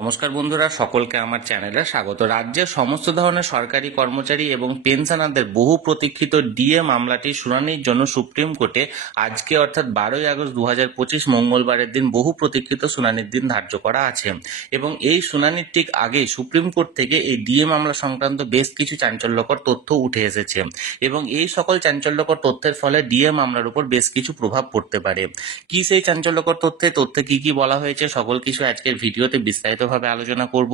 নমস্কার বন্ধুরা, সকলকে আমার চ্যানেলে স্বাগত। রাজ্যের সমস্ত ধরনের সরকারি কর্মচারী এবং পেনশনারদের বহু প্রতীক্ষিত ডিএ মামলাটি শুনানির জন্য সুপ্রিম কোর্টে আজকে অর্থাৎ 12ই আগস্ট 2025 মঙ্গলবারের দিন বহু প্রতীক্ষিত শুনানির দিন ধার্য করা আছে। এবং এই শুনানির ঠিক আগেই সুপ্রিম কোর্ট থেকে এই ডিএ মামলা সংক্রান্ত বেশ কিছু চাঞ্চল্যকর তথ্য উঠে এসেছে এবং এই সকল চাঞ্চল্যকর তথ্যের ফলে ডিএ মামলার উপর বেশ কিছু প্রভাব পড়তে পারে। কি সেই চাঞ্চল্যকর তথ্যে কি বলা হয়েছে সকল কিছু আজকের ভিডিওতে বিস্তারিত আলোচনা করব।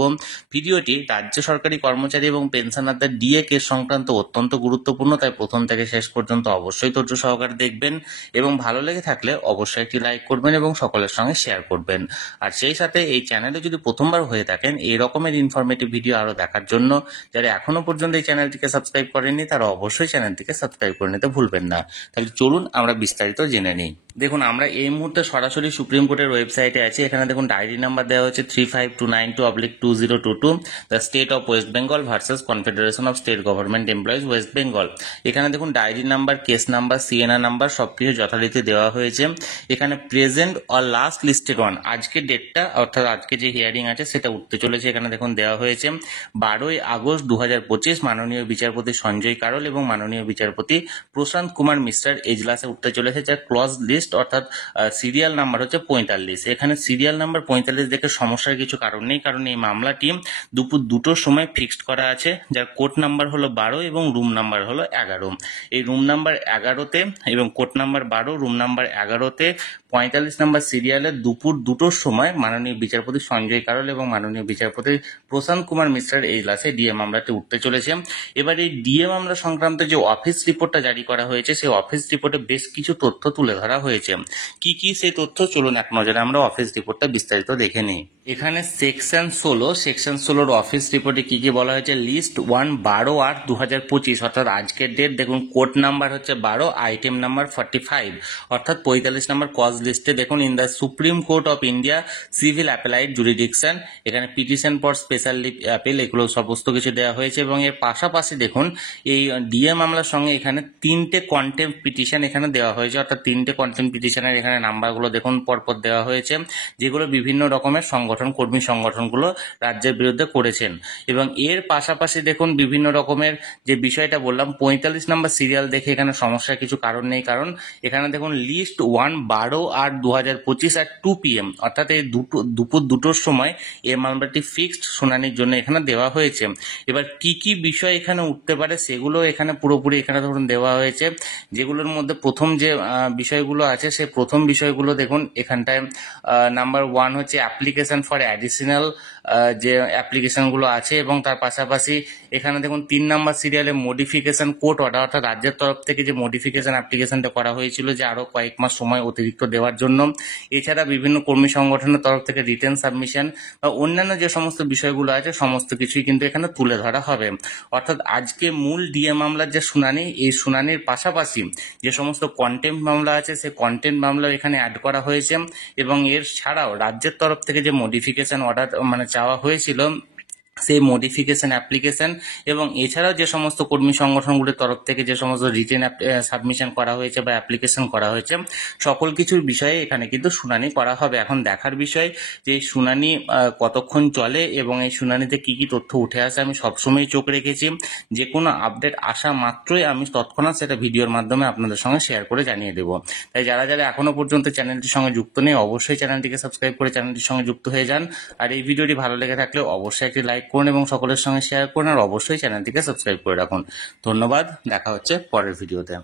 ভিডিওটি রাজ্য সরকারি কর্মচারী এবং পেনশনারদের ডিএ কেস সংক্রান্ত অত্যন্ত গুরুত্বপূর্ণ, তাই প্রথম থেকে শেষ পর্যন্ত অবশ্যই ধৈর্য সহকারে দেখবেন এবং ভালো লেগে থাকলে অবশ্যই একটি লাইক করবেন এবং সকলের সঙ্গে শেয়ার করবেন। আর সেই সাথে এই চ্যানেলে যদি প্রথমবার হয়ে থাকেন এই রকমের ইনফরমেটিভ ভিডিও আরো দেখার জন্য যারা এখনো পর্যন্ত এই চ্যানেলটিকে সাবস্ক্রাইব করেননি তারা অবশ্যই চ্যানেলটিকে সাবস্ক্রাইব করে নিতে ভুলবেন না। তাহলে চলুন আমরা বিস্তারিত জেনে নিই। দেখুন, আমরা এই মুহূর্তে সরাসরি সুপ্রিম কোর্টের ওয়েবসাইটে আছি। এখানে দেখুন ডায়েরি নাম্বার দেওয়া হচ্ছে 35292/2022, the State of West Bengal versus Confederation of State Government Employees West Bengal. এখানে দেখুন diary number, case number, CNR number সবকিছু যথারীতি দেওয়া হয়েছে। এখানে present or last listed one, আজকের ডেটটা অর্থাৎ আজকে যে হিয়ারিং আছে সেটা উঠতে চলেছে। এখানে দেখুন দেওয়া হয়েছে 12ই আগস্ট 2025 মাননীয় বিচারপতি সঞ্জয় কারোল এবং মাননীয় বিচারপতি প্রশান্ত কুমার মিশ্রার এজলাসে উঠতে চলেছে, যার ক্লজ লিস্ট অর্থাৎ সিরিয়াল নাম্বার হচ্ছে 45। এখানে সিরিয়াল নাম্বার 45 দেখে সমস্যার কিছু কারণ নেই, কারণ এই মামলাটি দুপুর 2টোর সময় ফিক্সড করা আছে, যার কোর্ট নাম্বার হলো 12 এবং রুম নাম্বার হলো 11। এই রুম নাম্বার 11তে এবং কোর্ট নাম্বার 12, রুম নাম্বার 11তে 45 নম্বর সিরিয়ালে দুপুর 2টোর সময় মাননীয় বিচারপতি সঞ্জয় কারোল এবং মাননীয় বিচারপতি প্রশান্ত কুমার মিশ্রার এজলাসে ডিএ মামলাটি উঠতে চলেছে। এবার এই ডিএ মামলা সংক্রান্ত যে অফিস রিপোর্টটা জারি করা হয়েছে সেই অফিস রিপোর্টে বেশ কিছু তথ্য তুলে ধরা হয়েছে। কি সেই তথ্য চলুন এক নজরে আমরা অফিস রিপোর্টটা বিস্তারিত দেখে নিই। এখানে সেকশন 16 অফিস রিপোর্টে কি বলা হয়েছে। লিস্ট 1 12/8/2025 অর্থাৎ আজকের ডেট। দেখুন কোর্ট নাম্বার হচ্ছে 12, আইটেম নাম্বার 45 অর্থাৎ 45 নম্বর কজ লিস্টে দেখুন in the Supreme Court of India civil appellate jurisdiction, এখানে পিটিশন ফর স্পেশাল অ্যাপিল এগুলো সমস্ত কিছু দেওয়া হয়েছে। এবং এর পাশাপাশি দেখুন এই ডিএ মামলার সঙ্গে এখানে 3টে কন্টেম্পট পিটিশন এখানে দেওয়া হয়েছে, অর্থাৎ 3টে কন্টেম্পট পিটিশনের এখানে নাম্বারগুলো দেখুন পরপর দেওয়া হয়েছে, যেগুলো বিভিন্ন রকমের কর্মী সংগঠনগুলো রাজ্যের বিরুদ্ধে করেছেন। এবং এর পাশাপাশি দেখুন বিভিন্ন রকমের যে বিষয়টা বললাম 45 নম্বর সিরিয়াল দেখে এখানে সমস্যার কিছু কারণ নেই, কারণ এখানে দেখুন লিস্ট 1 12/8/2025 at 2 PM অর্থাৎ এই দুপুর 2টোর সময় এই মামলাটি ফিক্সড শুনানির জন্য এখানে দেওয়া হয়েছে। এবার কি বিষয় এখানে উঠতে পারে সেগুলো এখানে পুরোপুরি এখানে ধরুন দেওয়া হয়েছে, যেগুলোর মধ্যে প্রথম যে বিষয়গুলো আছে সেই প্রথম বিষয়গুলো দেখুন এখানটায় নাম্বার 1 হচ্ছে অ্যাপ্লিকেশন ফর অ্যাডিশনাল যে অ্যাপ্লিকেশনগুলো আছে, এবং তার পাশাপাশি এখানে দেখুন 3 নম্বর সিরিয়ালে মডিফিকেশন কোর্ট অর্ডার অর্থাৎ রাজ্যের তরফ থেকে যে মডিফিকেশন অ্যাপ্লিকেশনটা করা হয়েছিল যে আরো কয়েক মাস সময় অতিরিক্ত দেওয়ার জন্য। এছাড়া বিভিন্ন কর্মী সংগঠনের তরফ থেকে রিটেন সাবমিশন বা অন্যান্য যে সমস্ত বিষয়গুলো আছে সমস্ত কিছুই কিন্তু এখানে তুলে ধরা হবে। অর্থাৎ আজকে মূল ডিএ মামলার যে শুনানি, এই শুনানির পাশাপাশি যে সমস্ত কন্টেম্পট মামলা আছে সেই কন্টেম্পট মামলা এখানে অ্যাড করা হয়েছে। এবং এর ছাড়াও রাজ্যের তরফ থেকে যে মডিফিকেশন অর্ডার চাওয়া হয়েছিল সেই মডিফিকেশন অ্যাপ্লিকেশন, এবং এছাড়াও যে সমস্ত কর্মী সংগঠনগুলির তরফ থেকে যে সমস্ত রিটেন সাবমিশন করা হয়েছে বা অ্যাপ্লিকেশন করা হয়েছে সকল কিছুর বিষয়ে এখানে কিন্তু শুনানি করা হবে। এখন দেখার বিষয় যে শুনানি কতক্ষণ চলে এবং এই শুনানিতে কি তথ্য উঠে আসে। আমি সবসময় চোখ রেখেছি, যে কোনো আপডেট আসা মাত্রই আমি তৎক্ষণাৎ সেটা ভিডিওর মাধ্যমে আপনাদের সঙ্গে শেয়ার করে জানিয়ে দেবো। তাই যারা এখনো পর্যন্ত চ্যানেলটির সঙ্গে যুক্ত নেই অবশ্যই চ্যানেলটিকে সাবস্ক্রাইব করে চ্যানেলটির সঙ্গে যুক্ত হয়ে যান। আর এই ভিডিওটি ভালো লেগে থাকলে অবশ্যই একটি লাইক করুন এবং সকলের সঙ্গে শেয়ার করুন, আর অবশ্যই চ্যানেলটিকে সাবস্ক্রাইব করে রাখুন। ধন্যবাদ, দেখা হচ্ছে পরের ভিডিওতে।